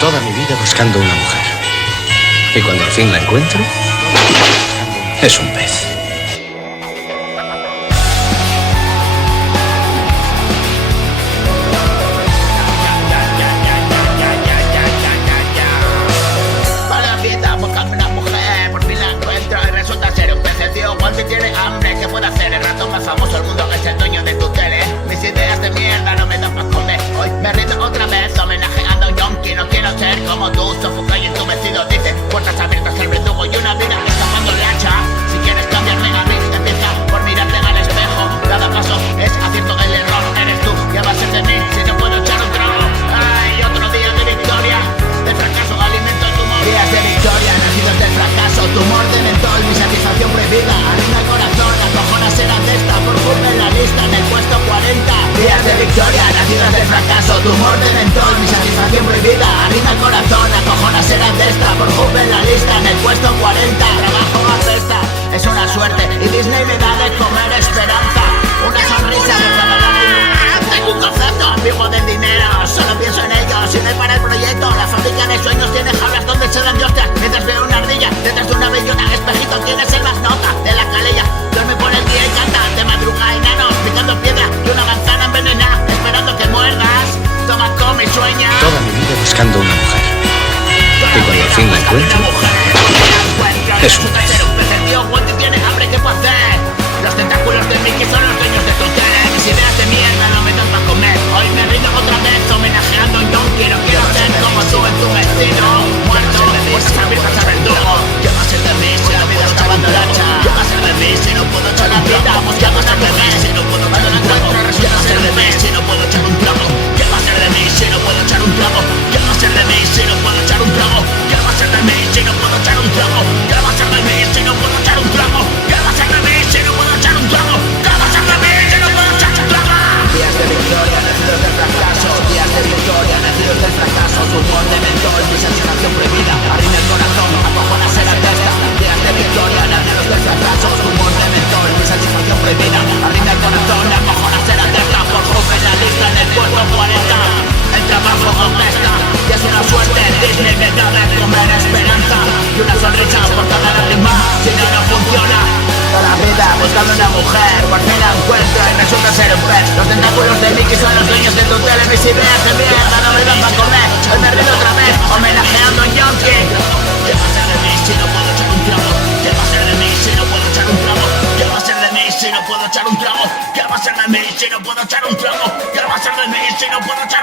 Toda mi vida buscando una mujer. Y cuando al fin la encuentro, es un pez. Para la fiesta buscando una mujer, por fin la encuentro y resulta ser un pez. El tío Walter tiene hambre, ¿qué puede hacer? El ratón más famoso del mundo es el dueño de tu tele. Mis ideas de mierda no me dan para comer. Hoy me rindo otra vez, homenajeando a un yonki. No quiero ser como tú, sofocado y entumecido. Dice, puertas abiertas al verdugo y una vida escapando el hacha. Si quieres cambiarme a mí, empieza por mirarte al espejo. Cada paso es acierto, el error eres tú. ¿Qué va a ser de mí si no puedo echar un trago? Ay, otro día de victoria, de fracaso alimento tu humor. Días de victoria, nacidos del fracaso. Tumor de mentol, mi satisfacción prohibida. Harina el corazón, acojona será de esta. Por Jumbe en la lista, en el puesto 40. Días de victoria, nacidos del fracaso. Tumor de mentol, mi satisfacción prohibida. Harina el corazón, acojona será de esta. Por Jumbe en la lista, en el puesto 40. Trabajo a cesta, es una suerte. Y Disney me da de comer esperanza. Una sonrisa de cada tengo un concepto ambiguo del dinero, solo pienso en ello, si no hay para el proyecto. La fábrica de sueños tiene jaulas donde se dan de hostias. Mientras veo una ardilla detrás de una bellona, espejito, ¿quién es el más nota? De la calella, duerme por el día y canta. De madruga enanos, picando piedra y una manzana envenenada, esperando que muerdas. Toma, come y sueña. Toda mi vida buscando una mujer. Y cuando al fin la encuentro, es un pez. El tío Walter tiene hambre, ¿qué puede hacer? Los tentáculos de Mickey son los dueños de tu tele. Mis ideas de mierda no me dan para comer. Hoy me rindo otra vez homenajeando a un yonki. No quiero ser como tú en tu vecino. Muerto, puertas abiertas al verdugo. ¿Qué va a ser de mí si la vida está dando el hacha? ¿Qué va a ser de mí si no puedo echar la vida? Buscando una bebé si no puedo echar un trago. ¿Qué va a ser de mí si no puedo echar un trago? ¿Qué va a ser de mí si no puedo echar un trago? ¿Qué va a ser de mí si no puedo echar un trago? ¿Qué va a ser de mí si no puedo echar un trago? ¿Qué va a ser de mí si no puedo echar un trago? ¿Qué va a ser de mí si no puedo echar un trago? ¿Qué va a ser de mí si no puedo echar un trago? Días de victoria, nacidos del fracaso. Días de victoria, nacidos del fracaso. Tumor de mentol, mi satisfacción prohibida. Arriba el corazón, acojona ser la testa. Días de victoria, nacidos del fracaso. Tumor de mentol, mi satisfacción prohibida. Arriba el corazón, acojona ser la testa. Por Jumbe en la lista, en el puesto 40. El trabajo contesta, y es una suerte. Disney me da de comer esperanza y una sonrisa por cada lágrima. Si no, no funciona. Toda la vida buscando una mujer, por fin la encuentro y resulta ser un pez. Los tentáculos de Mickey son los dueños de tu tele. Mis ideas de mierda no me dan para comer. Hoy me rindo otra vez, homenajeando a un yonki. ¿Qué va a ser de mí si no puedo echar un trago? ¿Qué va a ser de mí si no puedo echar un trago? ¿Qué va a ser de mí si no puedo echar un trago? ¿Qué va a ser de mí si no puedo echar un trago? ¿Qué va a ser de mí si no puedo echar un trago?